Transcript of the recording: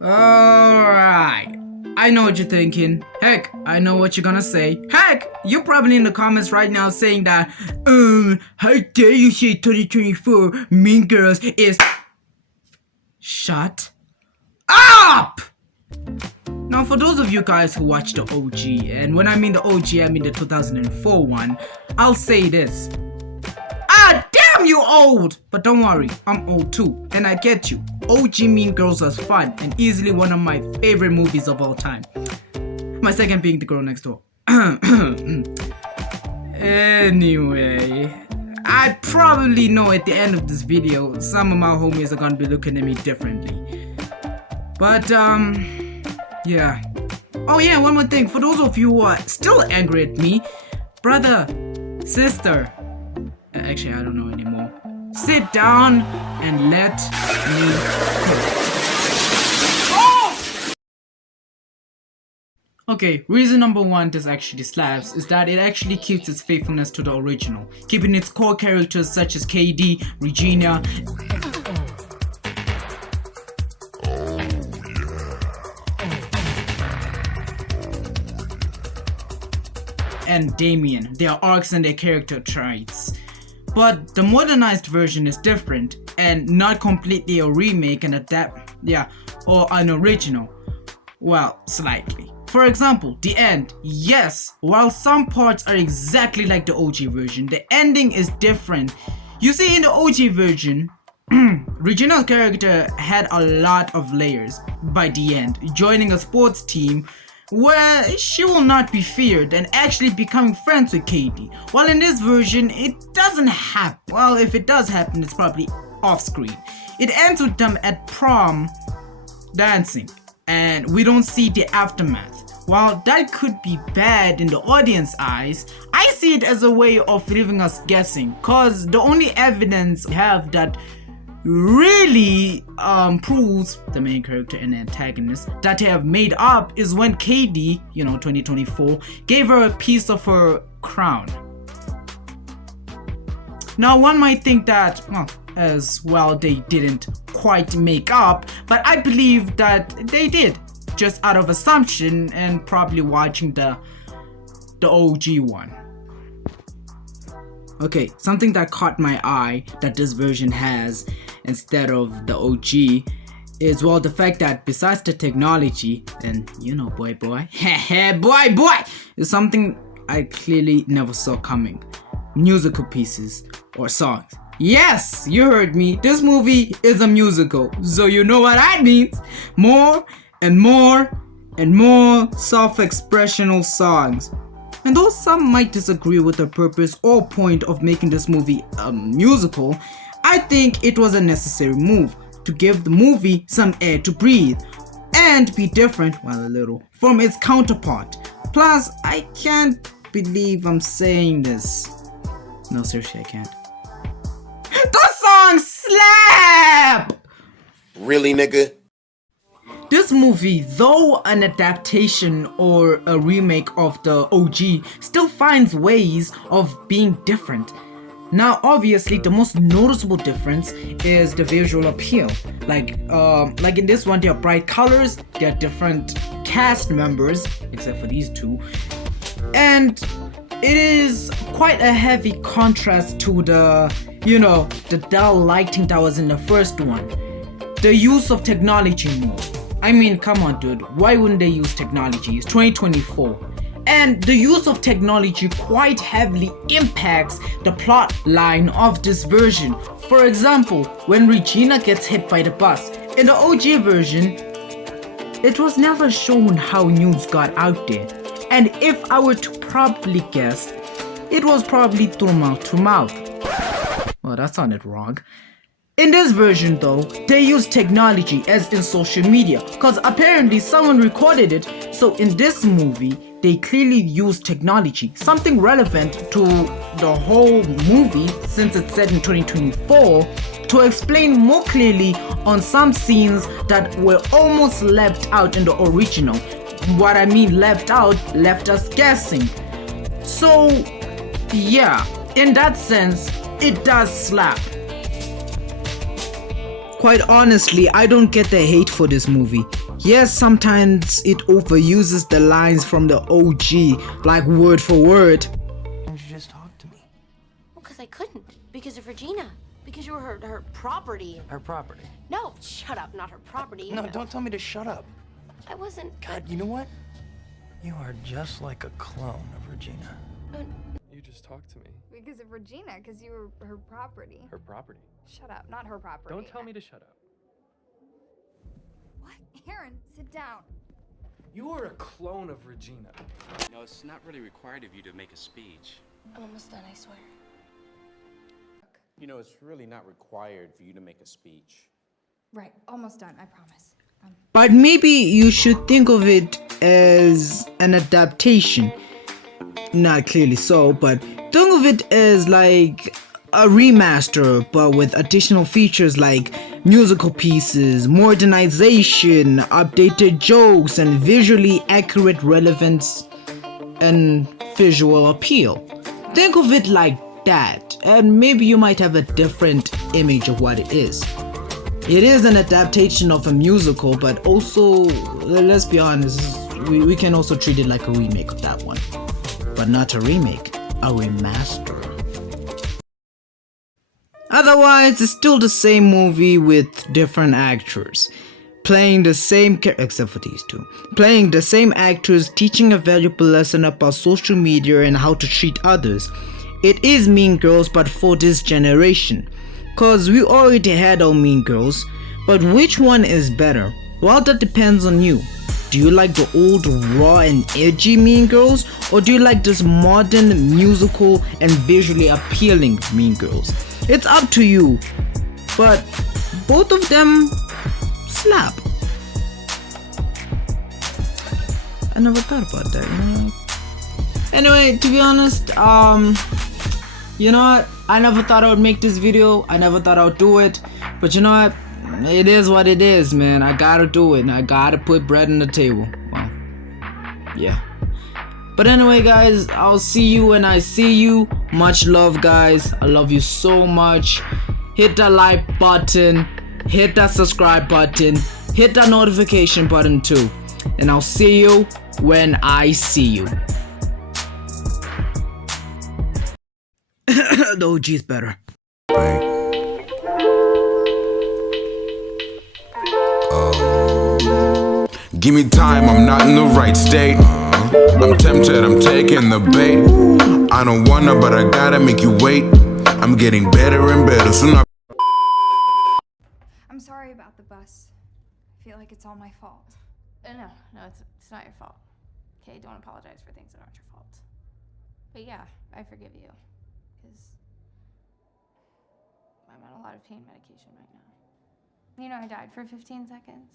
Alright. I know what you're thinking. Heck, I know what you're gonna say. Heck, you're probably in the comments right now saying that, how dare you say 2024 Mean Girls is... Shut up! Now, for those of you guys who watched the OG, and when I mean the OG, I mean the 2004 one, I'll say this. Ah, damn you old! But don't worry, I'm old too, and I get you. OG Mean Girls was fun, and easily one of my favorite movies of all time. My second being The Girl Next Door. Anyway, I probably know at the end of this video, some of my homies are gonna be looking at me differently. But, yeah. Oh yeah, one more thing. For those of you who are still angry at me, brother, sister, actually I don't know anymore. Sit down and let me cook. Oh! Okay, reason number one this actually slaps is that it actually keeps its faithfulness to the original, keeping its core characters such as KD, Regina, and Damien, their arcs and their character traits. But the modernized version is different and not completely a remake and or an original. Well, slightly. For example, the end. Yes, while some parts are exactly like the OG version, the ending is different. You see, in the OG version, Regina's character had a lot of layers by the end, joining a sports team where she will not be feared and actually becoming friends with Katie. While in this version, it doesn't happen. Well, if it does happen, it's probably off screen. It ends with them at prom dancing, and we don't see the aftermath. While that could be bad in the audience eyes, I see it as a way of leaving us guessing, cause the only evidence we have that really proves the main character and antagonist that they have made up is when KD, 2024, gave her a piece of her crown. Now one might think that, as well, they didn't quite make up, but I believe that they did, just out of assumption and probably watching the OG one. Okay, something that caught my eye that this version has instead of the OG is, well, the fact that besides the technology, and boy, boy, is something I clearly never saw coming. Musical pieces or songs. Yes, you heard me. This movie is a musical, so you know what that means. More and more and more self-expressional songs. And though some might disagree with the purpose or point of making this movie a musical, I think it was a necessary move to give the movie some air to breathe and be different, well, a little, from its counterpart. Plus, I can't believe I'm saying this. No, seriously, I can't. The song slap! Really, nigga? This movie, though an adaptation or a remake of the OG, still finds ways of being different. Now, obviously, the most noticeable difference is the visual appeal. Like in this one, there are bright colors, there are different cast members, except for these two, and it is quite a heavy contrast to the dull lighting that was in the first one. The use of technology more. I mean, come on, dude. Why wouldn't they use technology? It's 2024. And the use of technology quite heavily impacts the plot line of this version. For example, when Regina gets hit by the bus, in the OG version, it was never shown how news got out there. And if I were to probably guess, it was probably through mouth to mouth. Well, that sounded wrong. In this version though, they use technology as in social media, cause apparently someone recorded it, so in this movie, they clearly use technology, something relevant to the whole movie since it's set in 2024, to explain more clearly on some scenes that were almost left out in the original. What I mean left out, left us guessing. So yeah, in that sense, it does slap. Quite honestly, I don't get the hate for this movie. Yes, sometimes it overuses the lines from the OG, like word for word. Why don't you just talk to me? Well, because I couldn't. Because of Regina. Because you were her property. Her property. No, shut up. Not her property. No, don't tell me to shut up. I wasn't. God, you know what? You are just like a clone of Regina. You just talked to me. Because of Regina, because you were her property. Her property. Shut up, not her property. Don't tell me to shut up. What? Aaron, sit down. You are a clone of Regina. No, it's not really required of you to make a speech. I'm almost done, I swear. You know, it's really not required for you to make a speech. Right, almost done, I promise. But maybe you should think of it as an adaptation. Not clearly so, but think of it as like a remaster, but with additional features like musical pieces, modernization, updated jokes, and visually accurate relevance and visual appeal. Think of it like that, and maybe you might have a different image of what it is. It is an adaptation of a musical, but also, let's be honest, we can also treat it like a remake of that one. But not a remake, a remaster. Otherwise, it's still the same movie with different actors. Playing the same except for these two. Playing the same actors, teaching a valuable lesson about social media and how to treat others. It is Mean Girls, but for this generation. Cause we already had our Mean Girls, but which one is better? Well, that depends on you. Do you like the old raw and edgy Mean Girls, or do you like this modern, musical, and visually appealing Mean Girls? It's up to you, but both of them slap. I never thought about that, you know? Anyway, to be honest, you know what? I never thought I would make this video. I never thought I would do it. But you know what? It is what it is, man. I gotta do it. And I gotta put bread on the table. Well, yeah. But anyway, guys, I'll see you when I see you. Much love, guys. I love you so much. Hit that like button. Hit that subscribe button. Hit that notification button too. And I'll see you when I see you. The OG's better. Give me time, I'm not in the right state. I'm tempted, I'm taking the bait. I don't wanna, but I gotta make you wait. I'm getting better and better, so now. I'm sorry about the bus. I feel like it's all my fault. No, it's not your fault. Okay, don't apologize for things that aren't your fault. But yeah, I forgive you. Because I'm on a lot of pain medication right now. You know, I died for 15 seconds.